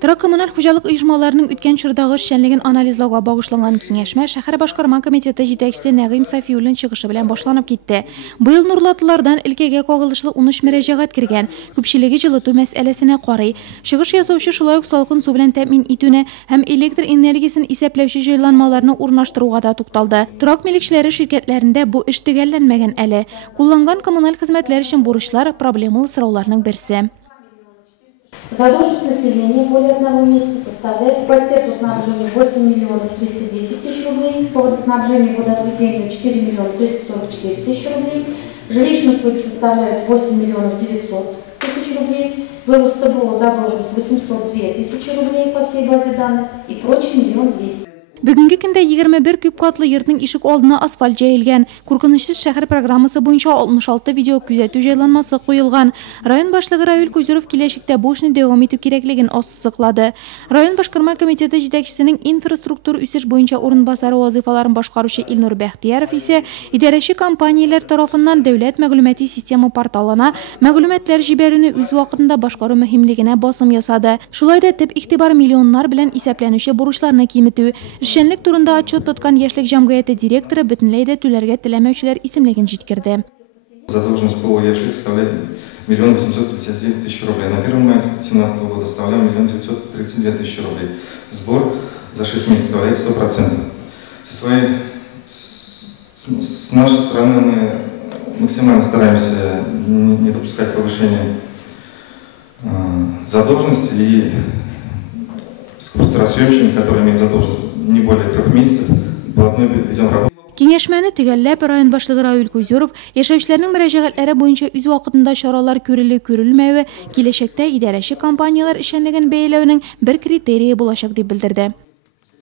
Тыра коммуналь хуҗалык оешмаларының үткән чордагы эшчәнлеген анализлауга багышланган киңәшмә шәһәр башкарма комитеты җитәкчесе Нәгыйм Сафиуллин чыгышы белән башланып китте. Быел Нурлатылардан өлкәгә кагылышлы 13 мөрәҗәгать кергән. Күпчелеге җылыту мәсьәләсенә карый. Чыгыш ясаучы шулай ук салкын су белән тәэмин итүне һәм электр энергиясын исәпләүче җайланмаларны урнаштыруга да тукталды. Торак милекчеләре ширкәтләрендә бу эш төгәлләнмәгән әле. Кулланган коммуналь хезмәтләр өчен бурычлар проблемалы сорауларның берсе. Задолженность населения более одного месяца составляет по теплоснабжению 8 миллионов 310 тысяч рублей, по водоснабжению и водоотведению 4 миллиона 344 тысячи рублей, жилищные услуги составляют 8 миллионов 900 тысяч рублей, вывоз ТБО задолженность 802 тысячи рублей по всей базе данных и прочие 1 200 000. Бүгінгі көндә 21 күп катлы йортның ишек алдына асфальт җәелгән. Куркынычсыз шәһәр программасы буенча 66 видео күзәтү җайланмасы куелган. Район башлыгы Равил Кузеров киләчәктә бу эшне дәвам итү кирәклеген ассызыклады. Район башкарма комитеты җитәкчесенең инфраструктура үсеш буенча урынбасары вазыйфаларын башкаручы Илнур Бәхтияров исә идарәче компанияләр тарафыннан дәүләт мәгълүмати система порталына мәгълүматлар җибәрүне үз вакытында башкару мөһимлегенә басым ясады. Шулай да төп игътибар миллионнар белән исәпләнүче бурычларны киметү. Эшчәнлек турында отчет тоткан яшьлек җәмгыяте директоры бөтенләй дә түләргә теләмәүчеләр исемлеген җиткерде. Задолженность по яшьлек составляет 1 859 000 рублей. На 1 мая 2017 года составлял 1 932 000 рублей. Сбор за 6 месяцев составляет 100%. С нашей стороны мы максимально стараемся не допускать повышения задолженности и с квартиросъемщиками, которые имеют задолженность не более 3 месяцев, плотно ведем работу. Киңәшмәне төгәлләп район башлыгы Равил Кузеров яшәүчеләрнең мөрәҗәгатьләре буенча үз вакытында чаралар күрелү-күрелмәве киләчәктә идарәче компанияләр эшчәнлеген бәяләүнең бер критерие булачак дип белдерде.